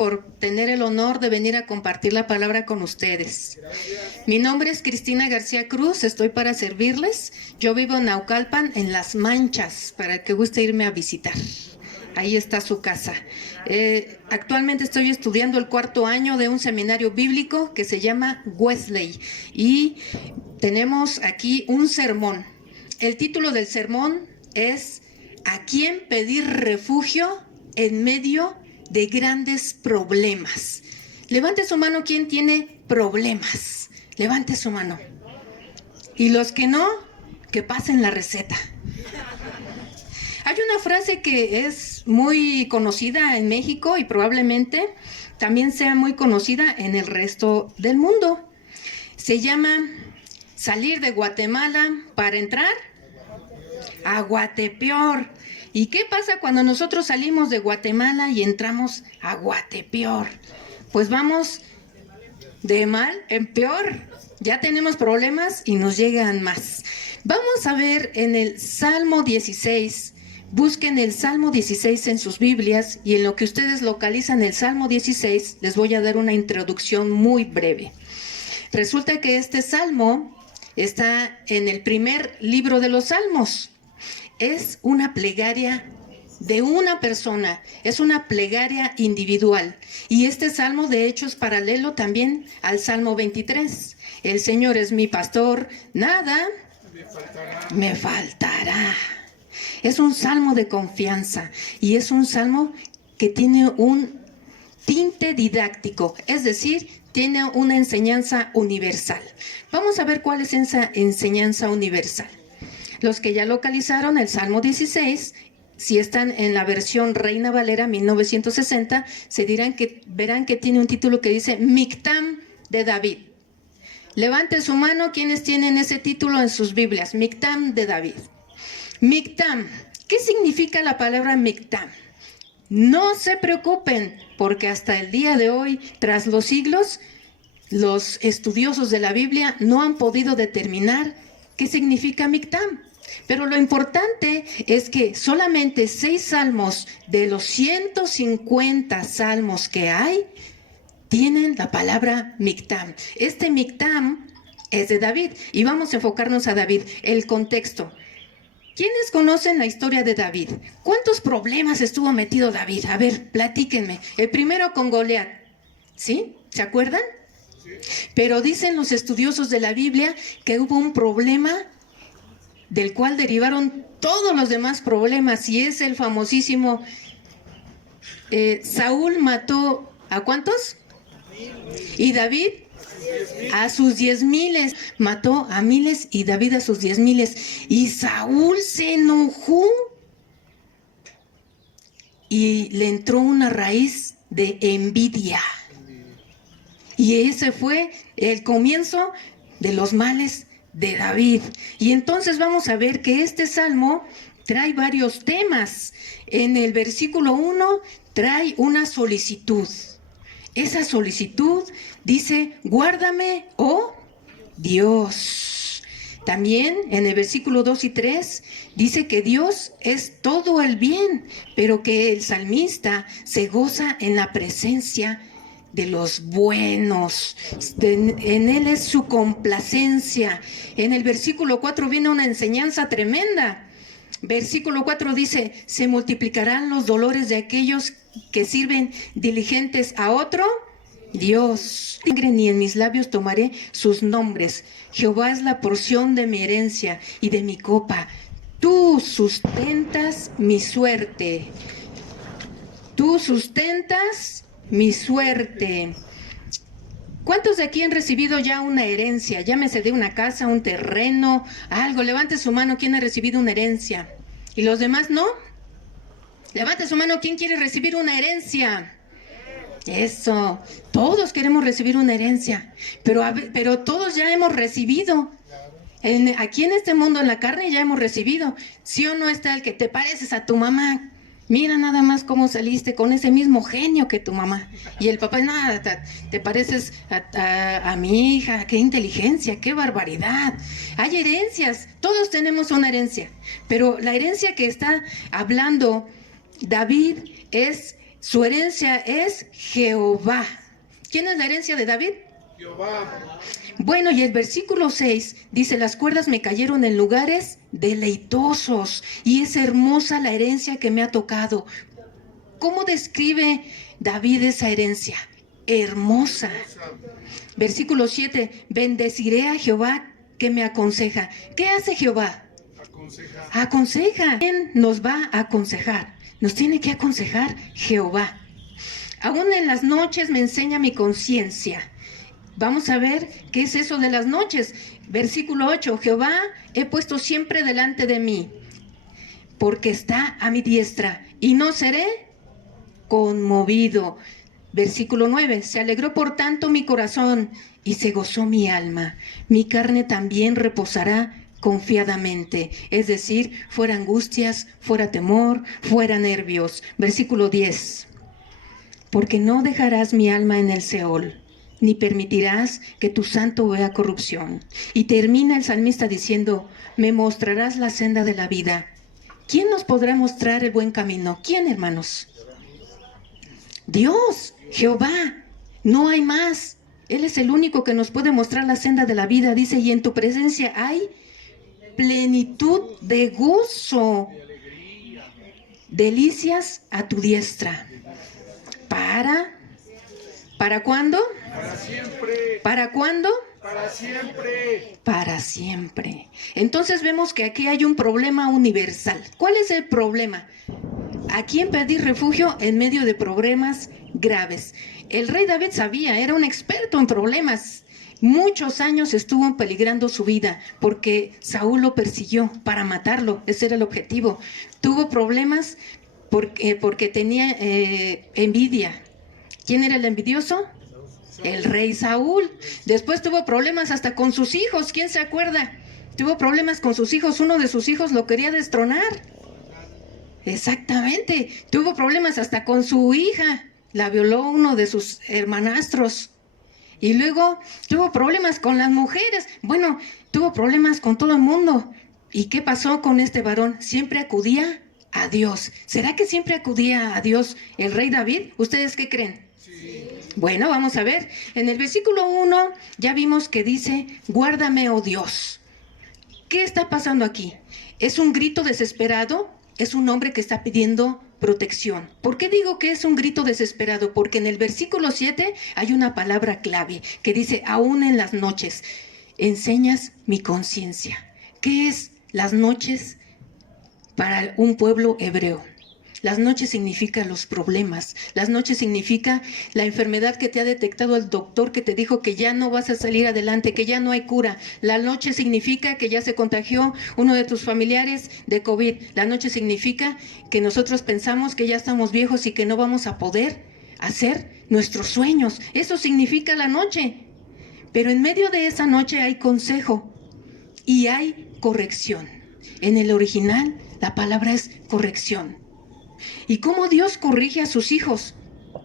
Por tener el honor de venir a compartir la palabra con ustedes. Mi nombre es Cristina García Cruz, estoy para servirles. Yo vivo en Naucalpan, en Las Manchas, para el que guste irme a visitar. Ahí está su casa. Actualmente estoy estudiando el 4º año de un seminario bíblico que se llama Wesley y tenemos aquí un sermón. El título del sermón es ¿A quién pedir refugio en medio de grandes problemas? Levante su mano quien tiene problemas. Levante su mano. Y los que no, que pasen la receta. Hay una frase que es muy conocida en México y probablemente también sea muy conocida en el resto del mundo. Se llama salir de Guatemala para entrar a Guatepeor. ¿Y qué pasa cuando nosotros salimos de Guatemala y entramos a Guatepeor? Pues vamos de mal en peor. Ya tenemos problemas y nos llegan más. Vamos a ver en el Salmo 16. Busquen el Salmo 16 en sus Biblias y en lo que ustedes localizan el Salmo 16 les voy a dar una introducción muy breve. Resulta que este Salmo está en el primer libro de los Salmos. Es una plegaria de una persona, es una plegaria individual. Y este salmo de hecho es paralelo también al Salmo 23. El Señor es mi pastor, nada me faltará. Es un salmo de confianza y es un salmo que tiene un tinte didáctico, es decir, tiene una enseñanza universal. Vamos a ver cuál es esa enseñanza universal. Los que ya localizaron el Salmo 16, si están en la versión Reina Valera 1960, verán que tiene un título que dice Mictam de David. Levante su mano quienes tienen ese título en sus Biblias, Mictam de David. Mictam, ¿qué significa la palabra Mictam? No se preocupen, porque hasta el día de hoy, tras los siglos, los estudiosos de la Biblia no han podido determinar qué significa Mictam. Pero lo importante es que solamente 6 salmos de los 150 salmos que hay tienen la palabra Mictam. Este Mictam es de David y vamos a enfocarnos a David, el contexto. ¿Quiénes conocen la historia de David? ¿Cuántos problemas estuvo metido David? A ver, platíquenme. El primero con Goliat, ¿sí? ¿Se acuerdan? Sí. Pero dicen los estudiosos de la Biblia que hubo un problema del cual derivaron todos los demás problemas, y es el famosísimo Saúl mató ¿a cuántos? Y David a sus 10,000, mató a miles y David a sus 10,000. Y Saúl se enojó y le entró una raíz de envidia. Y ese fue el comienzo de los males de David. Y entonces vamos a ver que este salmo trae varios temas. En el versículo 1 trae una solicitud. Esa solicitud dice, guárdame, oh Dios. También en el versículo 2 y 3 dice que Dios es todo el bien, pero que el salmista se goza en la presencia de los buenos. En él es su complacencia. En el versículo 4 viene una enseñanza tremenda. Versículo 4 dice, se multiplicarán los dolores de aquellos que sirven diligentes a otro Dios. Ni en mis labios tomaré sus nombres. Jehová es la porción de mi herencia y de mi copa. Tú sustentas mi suerte. Tú sustentas mi suerte. ¿Cuántos de aquí han recibido ya una herencia? Llámese de una casa, un terreno, algo. Levante su mano, ¿quién ha recibido una herencia? ¿Y los demás no? Levante su mano, ¿quién quiere recibir una herencia? Eso, todos queremos recibir una herencia, pero todos ya hemos recibido. Aquí en este mundo, en la carne, ya hemos recibido. ¿Sí o no está el que te pareces a tu mamá? Mira nada más cómo saliste con ese mismo genio que tu mamá. Y el papá, nada, te pareces a mi hija, qué inteligencia, qué barbaridad. Hay herencias, todos tenemos una herencia, pero la herencia que está hablando David es Su herencia es Jehová. ¿Quién es la herencia de David? Jehová. Bueno, y el versículo 6 dice, las cuerdas me cayeron en lugares deleitosos y es hermosa la herencia que me ha tocado. ¿Cómo describe David esa herencia? Hermosa. Versículo 7, bendeciré a Jehová que me aconseja. ¿Qué hace Jehová? Aconseja. Aconseja. ¿Quién nos va a aconsejar? Nos tiene que aconsejar Jehová. Aún en las noches me enseña mi conciencia. Vamos a ver qué es eso de las noches. Versículo 8, Jehová he puesto siempre delante de mí, porque está a mi diestra, y no seré conmovido. Versículo 9, se alegró por tanto mi corazón, y se gozó mi alma. Mi carne también reposará confiadamente. Es decir, fuera angustias, fuera temor, fuera nervios. Versículo 10, porque no dejarás mi alma en el Seol, ni permitirás que tu santo vea corrupción. Y termina el salmista diciendo, me mostrarás la senda de la vida. ¿Quién nos podrá mostrar el buen camino? ¿Quién, hermanos? Dios, Jehová, no hay más. Él es el único que nos puede mostrar la senda de la vida. Dice, y en tu presencia hay plenitud de gozo, delicias a tu diestra. ¿Para cuándo? Para siempre. ¿Para cuándo? Para siempre. Para siempre. Entonces vemos que aquí hay un problema universal. ¿Cuál es el problema? ¿A quién pedir refugio en medio de problemas graves? El rey David sabía, era un experto en problemas. Muchos años estuvo peligrando su vida porque Saúl lo persiguió para matarlo. Ese era el objetivo. Tuvo problemas porque tenía envidia. ¿Quién era el envidioso? El rey Saúl. Después tuvo problemas hasta con sus hijos. ¿Quién se acuerda? Tuvo problemas con sus hijos. Uno de sus hijos lo quería destronar. Exactamente. Tuvo problemas hasta con su hija. La violó uno de sus hermanastros. Y luego tuvo problemas con las mujeres. Bueno, tuvo problemas con todo el mundo. ¿Y qué pasó con este varón? Siempre acudía a Dios. ¿Será que siempre acudía a Dios el rey David? ¿Ustedes qué creen? Sí. Bueno, vamos a ver. En el versículo 1 ya vimos que dice, guárdame, oh Dios. ¿Qué está pasando aquí? ¿Es un grito desesperado? Es un hombre que está pidiendo protección. ¿Por qué digo que es un grito desesperado? Porque en el versículo 7 hay una palabra clave que dice, aún en las noches, enseñas mi conciencia. ¿Qué es las noches para un pueblo hebreo? Las noches significa los problemas. Las noches significa la enfermedad que te ha detectado el doctor, que te dijo que ya no vas a salir adelante, que ya no hay cura. La noche significa que ya se contagió uno de tus familiares de COVID. La noche significa que nosotros pensamos que ya estamos viejos y que no vamos a poder hacer nuestros sueños. Eso significa la noche. Pero en medio de esa noche hay consejo y hay corrección. En el original la palabra es corrección. ¿Y cómo Dios corrige a sus hijos?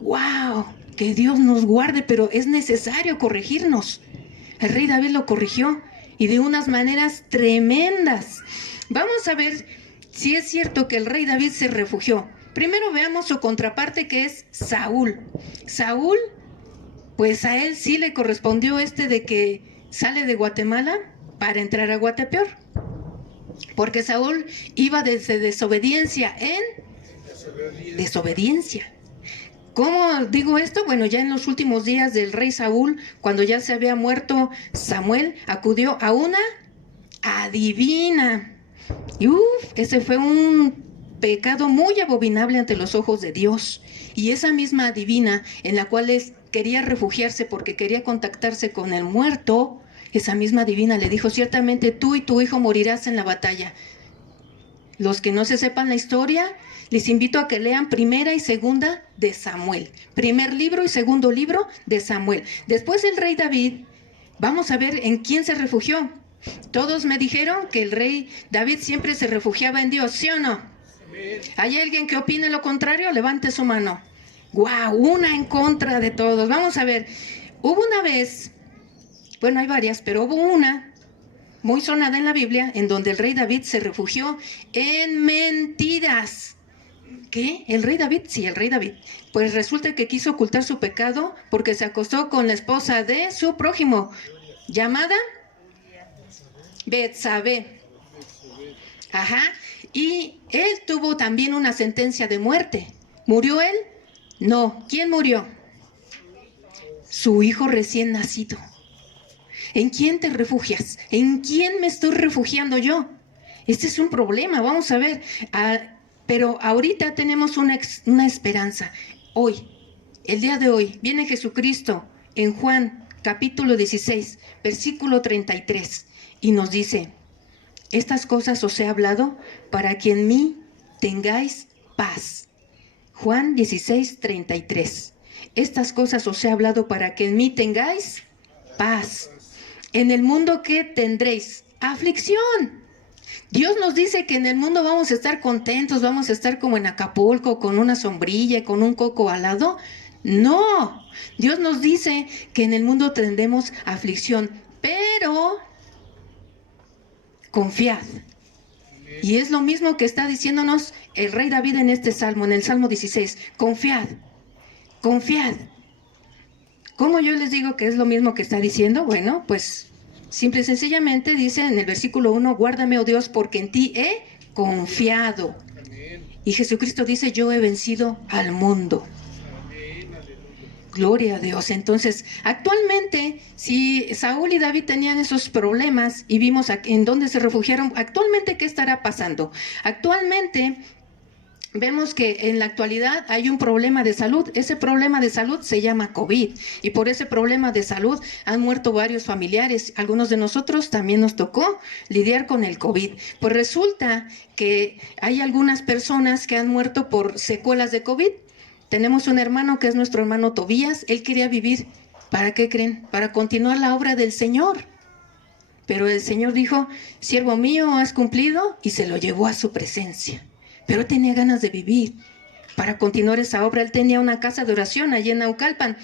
¡Wow! Que Dios nos guarde, pero es necesario corregirnos. El rey David lo corrigió y de unas maneras tremendas. Vamos a ver si es cierto que el rey David se refugió. Primero veamos su contraparte, que es Saúl. Saúl, pues a él sí le correspondió de que sale de Guatemala para entrar a Guatepeor. Porque Saúl iba desde desobediencia en desobediencia. ¿Cómo digo esto? Bueno, ya en los últimos días del rey Saúl, cuando ya se había muerto Samuel, acudió a una adivina. Y ese fue un pecado muy abominable ante los ojos de Dios. Y esa misma adivina, en la cual quería refugiarse porque quería contactarse con el muerto, esa misma adivina le dijo, ciertamente tú y tu hijo morirás en la batalla. Los que no se sepan la historia, les invito a que lean primera y segunda de Samuel. Primer libro y segundo libro de Samuel. Después el rey David, vamos a ver en quién se refugió. Todos me dijeron que el rey David siempre se refugiaba en Dios, ¿sí o no? ¿Hay alguien que opine lo contrario? Levante su mano. ¡Guau! Una en contra de todos. Vamos a ver. Hubo una vez, bueno, hay varias, pero hubo una muy sonada en la Biblia, en donde el rey David se refugió en mentiras. ¿Qué? ¿El rey David? Sí, el rey David. Pues resulta que quiso ocultar su pecado porque se acostó con la esposa de su prójimo, llamada Betsabé. Ajá. Y él tuvo también una sentencia de muerte. ¿Murió él? No. ¿Quién murió? Su hijo recién nacido. ¿En quién te refugias? ¿En quién me estoy refugiando yo? Este es un problema, vamos a ver. Pero ahorita tenemos una esperanza. Hoy, el día de hoy, viene Jesucristo en Juan capítulo 16, versículo 33, y nos dice: estas cosas os he hablado para que en mí tengáis paz. Juan 16, 33. Estas cosas os he hablado para que en mí tengáis paz. En el mundo, ¿qué tendréis? Aflicción. Dios nos dice que en el mundo vamos a estar contentos, vamos a estar como en Acapulco, con una sombrilla, con un coco al lado. No, Dios nos dice que en el mundo tendremos aflicción, pero confiad. Y es lo mismo que está diciéndonos el rey David en este salmo, en el Salmo 16. Confiad, confiad. ¿Cómo yo les digo que es lo mismo que está diciendo? Bueno, pues simple y sencillamente dice en el versículo 1, guárdame, oh Dios, porque en ti he confiado. Y Jesucristo dice, yo he vencido al mundo. Gloria a Dios. Entonces, actualmente, si Saúl y David tenían esos problemas y vimos en dónde se refugiaron, actualmente, ¿qué estará pasando? Actualmente vemos que en la actualidad hay un problema de salud. Ese problema de salud se llama COVID, y por ese problema de salud han muerto varios familiares. Algunos de nosotros también nos tocó lidiar con el COVID. Pues resulta que hay algunas personas que han muerto por secuelas de COVID. Tenemos un hermano que es nuestro hermano Tobías. Él quería vivir, ¿para qué creen? Para continuar la obra del Señor. Pero el Señor dijo, siervo mío, has cumplido, y se lo llevó a su presencia. Pero tenía ganas de vivir para continuar esa obra. Él tenía una casa de oración allí en Naucalpan.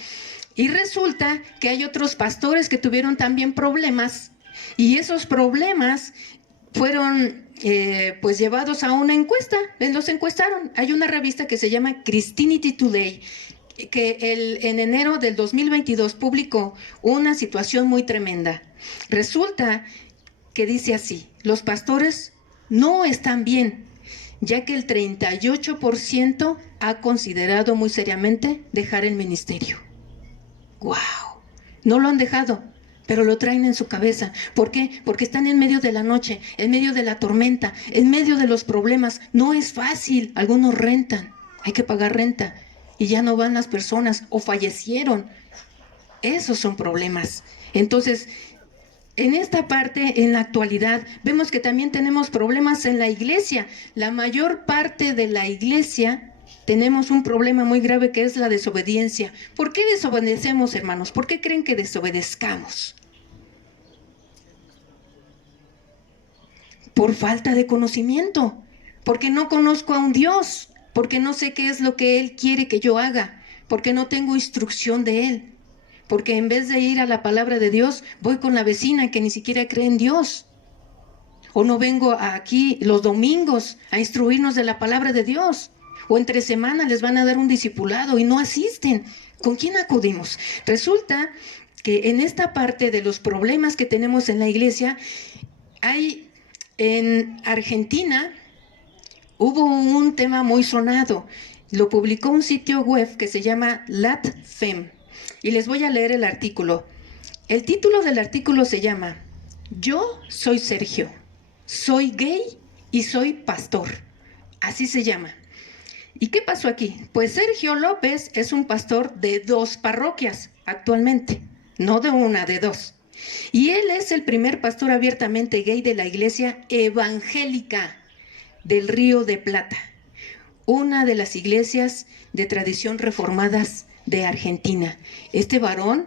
Y resulta que hay otros pastores que tuvieron también problemas, y esos problemas fueron pues llevados a una encuesta. Los encuestaron. Hay una revista que se llama Christianity Today, que en enero del 2022 publicó una situación muy tremenda. Resulta que dice así: los pastores no están bien, ya que el 38% ha considerado muy seriamente dejar el ministerio. ¡Wow! No lo han dejado, pero lo traen en su cabeza. ¿Por qué? Porque están en medio de la noche, en medio de la tormenta, en medio de los problemas. No es fácil. Algunos rentan, hay que pagar renta, y ya no van las personas o fallecieron. Esos son problemas. Entonces, en esta parte, en la actualidad, vemos que también tenemos problemas en la iglesia. La mayor parte de la iglesia tenemos un problema muy grave, que es la desobediencia. ¿Por qué desobedecemos, hermanos? ¿Por qué creen que desobedezcamos? Por falta de conocimiento, porque no conozco a un Dios, porque no sé qué es lo que Él quiere que yo haga, porque no tengo instrucción de Él. Porque en vez de ir a la palabra de Dios, voy con la vecina que ni siquiera cree en Dios. O no vengo aquí los domingos a instruirnos de la palabra de Dios. O entre semanas les van a dar un discipulado y no asisten. ¿Con quién acudimos? Resulta que en esta parte de los problemas que tenemos en la iglesia, hay en Argentina, hubo un tema muy sonado. Lo publicó un sitio web que se llama LatFem. Y les voy a leer el artículo. El título del artículo se llama Yo soy Sergio, soy gay y soy pastor. Así se llama. ¿Y qué pasó aquí? Pues Sergio López es un pastor de 2 parroquias actualmente, no de una, de 2. Y él es el primer pastor abiertamente gay de la iglesia evangélica del Río de Plata, una de las iglesias de tradición reformadas de Argentina. Este varón,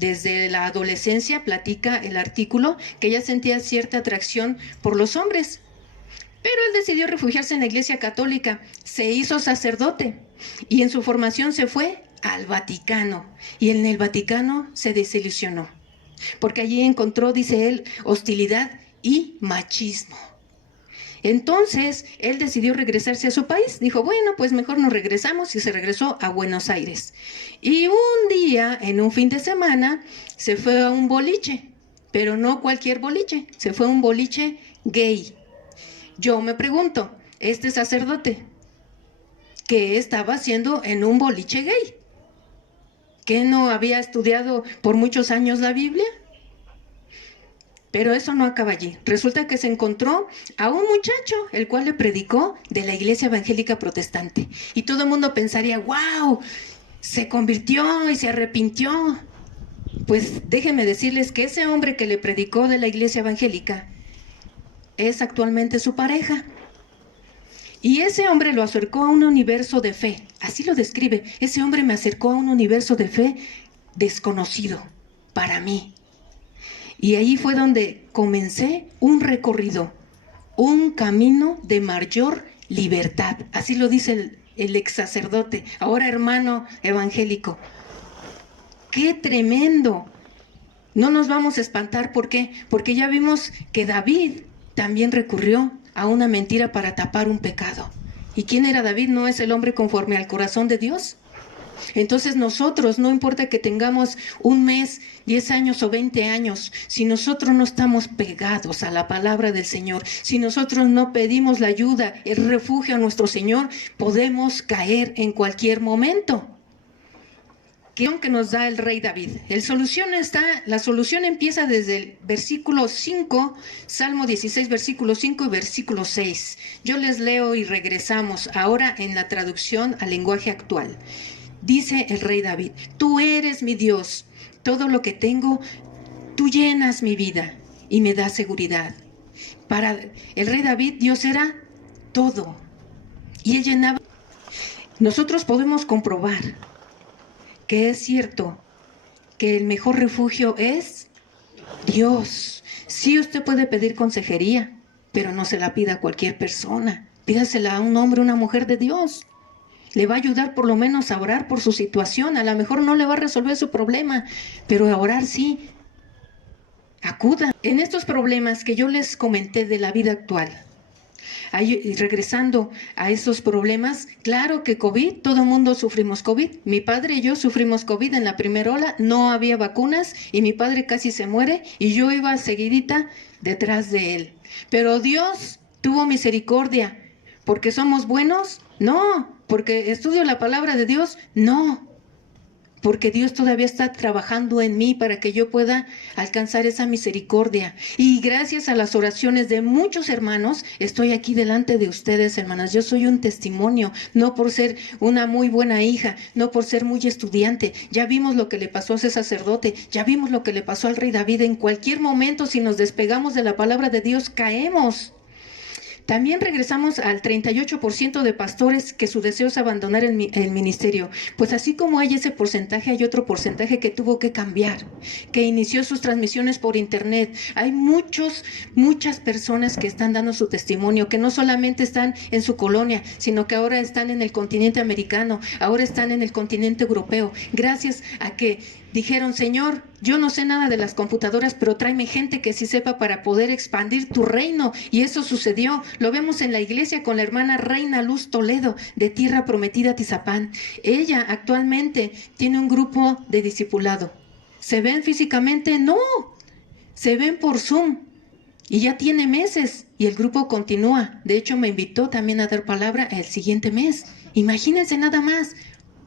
desde la adolescencia, platica el artículo, que ya sentía cierta atracción por los hombres. Pero él decidió refugiarse en la iglesia católica, se hizo sacerdote, y en su formación se fue al Vaticano. Y en el Vaticano se desilusionó, porque allí encontró, dice él, hostilidad y machismo. Entonces, él decidió regresarse a su país. Dijo, bueno, pues mejor nos regresamos, y se regresó a Buenos Aires. Y un día, en un fin de semana, se fue a un boliche, pero no cualquier boliche, se fue a un boliche gay. Yo me pregunto, este sacerdote, ¿qué estaba haciendo en un boliche gay? ¿Que no había estudiado por muchos años la Biblia? Pero eso no acaba allí. Resulta que se encontró a un muchacho, el cual le predicó de la iglesia evangélica protestante. Y todo el mundo pensaría, wow, se convirtió y se arrepintió. Pues déjenme decirles que ese hombre que le predicó de la iglesia evangélica es actualmente su pareja. Y ese hombre lo acercó a un universo de fe. Así lo describe. Ese hombre me acercó a un universo de fe desconocido para mí. Y ahí fue donde comencé un recorrido, un camino de mayor libertad. Así lo dice el ex sacerdote, ahora hermano evangélico. ¡Qué tremendo! No nos vamos a espantar, ¿por qué? Porque ya vimos que David también recurrió a una mentira para tapar un pecado. ¿Y quién era David? ¿No es el hombre conforme al corazón de Dios? Entonces nosotros, no importa que tengamos un mes, 10 años o 20 años, si nosotros no estamos pegados a la palabra del Señor, si nosotros no pedimos la ayuda, el refugio a nuestro Señor, podemos caer en cualquier momento. Que nos da el rey David. La solución empieza desde el versículo 5, Salmo 16, versículo 5 y versículo 6. Yo les leo y regresamos ahora en la traducción al lenguaje actual. Dice el rey David, tú eres mi Dios, todo lo que tengo, tú llenas mi vida y me das seguridad. Para el rey David, Dios era todo y él llenaba. Nosotros podemos comprobar que es cierto que el mejor refugio es Dios. Sí, usted puede pedir consejería, pero no se la pida a cualquier persona. Pídasela a un hombre o una mujer de Dios. Le va a ayudar por lo menos a orar por su situación. A lo mejor no le va a resolver su problema, pero a orar sí. Acuda. En estos problemas que yo les comenté de la vida actual, y regresando a esos problemas, claro que COVID, todo el mundo sufrimos COVID. Mi padre y yo sufrimos COVID en la primera ola, no había vacunas y mi padre casi se muere y yo iba seguidita detrás de él. Pero Dios tuvo misericordia. ¿Porque somos buenos? No. ¿Porque estudio la palabra de Dios? No. Porque Dios todavía está trabajando en mí para que yo pueda alcanzar esa misericordia. Y gracias a las oraciones de muchos hermanos, estoy aquí delante de ustedes, hermanas. Yo soy un testimonio, no por ser una muy buena hija, no por ser muy estudiante. Ya vimos lo que le pasó a ese sacerdote, ya vimos lo que le pasó al rey David. En cualquier momento, si nos despegamos de la palabra de Dios, caemos. También regresamos al 38% de pastores que su deseo es abandonar el ministerio. Pues así como hay ese porcentaje, hay otro porcentaje que tuvo que cambiar, que inició sus transmisiones por internet. Hay muchas personas que están dando su testimonio, que no solamente están en su colonia, sino que ahora están en el continente americano, ahora están en el continente europeo, gracias a que dijeron, Señor, yo no sé nada de las computadoras, pero tráeme gente que sí sepa para poder expandir tu reino. Y eso sucedió. Lo vemos en la iglesia con la hermana Reina Luz Toledo, de Tierra Prometida, Tizapán. Ella actualmente tiene un grupo de discipulado. ¿Se ven físicamente? No. Se ven por Zoom. Y ya tiene meses. Y el grupo continúa. De hecho, me invitó también a dar palabra el siguiente mes. Imagínense nada más.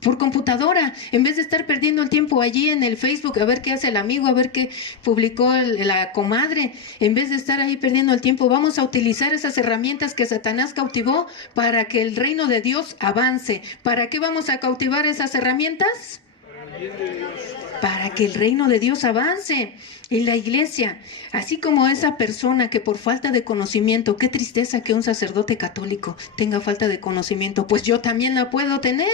Por computadora, en vez de estar perdiendo el tiempo allí en el Facebook a ver qué hace el amigo, a ver qué publicó la comadre, en vez de estar ahí perdiendo el tiempo, vamos a utilizar esas herramientas que Satanás cautivó para que el reino de Dios avance. ¿Para qué vamos a cautivar esas herramientas? Para que el reino de Dios avance. En la iglesia, así como esa persona que por falta de conocimiento, qué tristeza que un sacerdote católico tenga falta de conocimiento, pues yo también la puedo tener.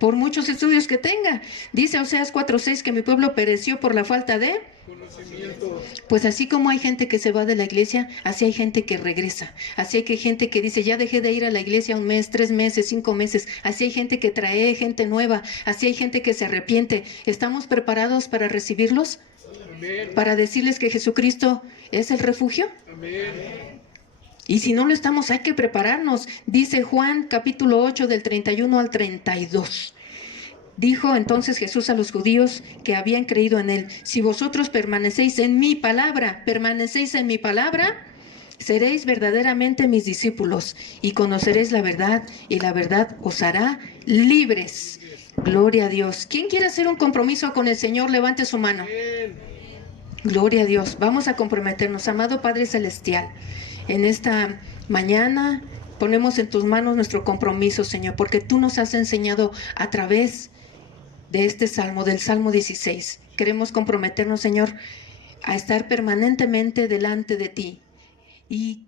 Por muchos estudios que tenga. Dice Oseas 4:6 que mi pueblo pereció por la falta de conocimiento. Pues así como hay gente que se va de la iglesia, así hay gente que regresa. Así hay gente que dice, ya dejé de ir a la iglesia 1 mes, 3 meses, 5 meses. Así hay gente que trae gente nueva. Así hay gente que se arrepiente. ¿Estamos preparados para recibirlos? Amén. Para decirles que Jesucristo es el refugio. Amén. Y si no lo estamos, hay que prepararnos. Dice Juan capítulo 8 del 31 al 32. Dijo entonces Jesús a los judíos que habían creído en él: si vosotros permanecéis en mi palabra, seréis verdaderamente mis discípulos y conoceréis la verdad, y la verdad os hará libres. Gloria a Dios. ¿Quién quiere hacer un compromiso con el Señor? Levante su mano. Gloria a Dios. Vamos a comprometernos. Amado Padre Celestial, en esta mañana ponemos en tus manos nuestro compromiso, Señor, porque tú nos has enseñado a través de este salmo, del Salmo 16. Queremos comprometernos, Señor, a estar permanentemente delante de ti y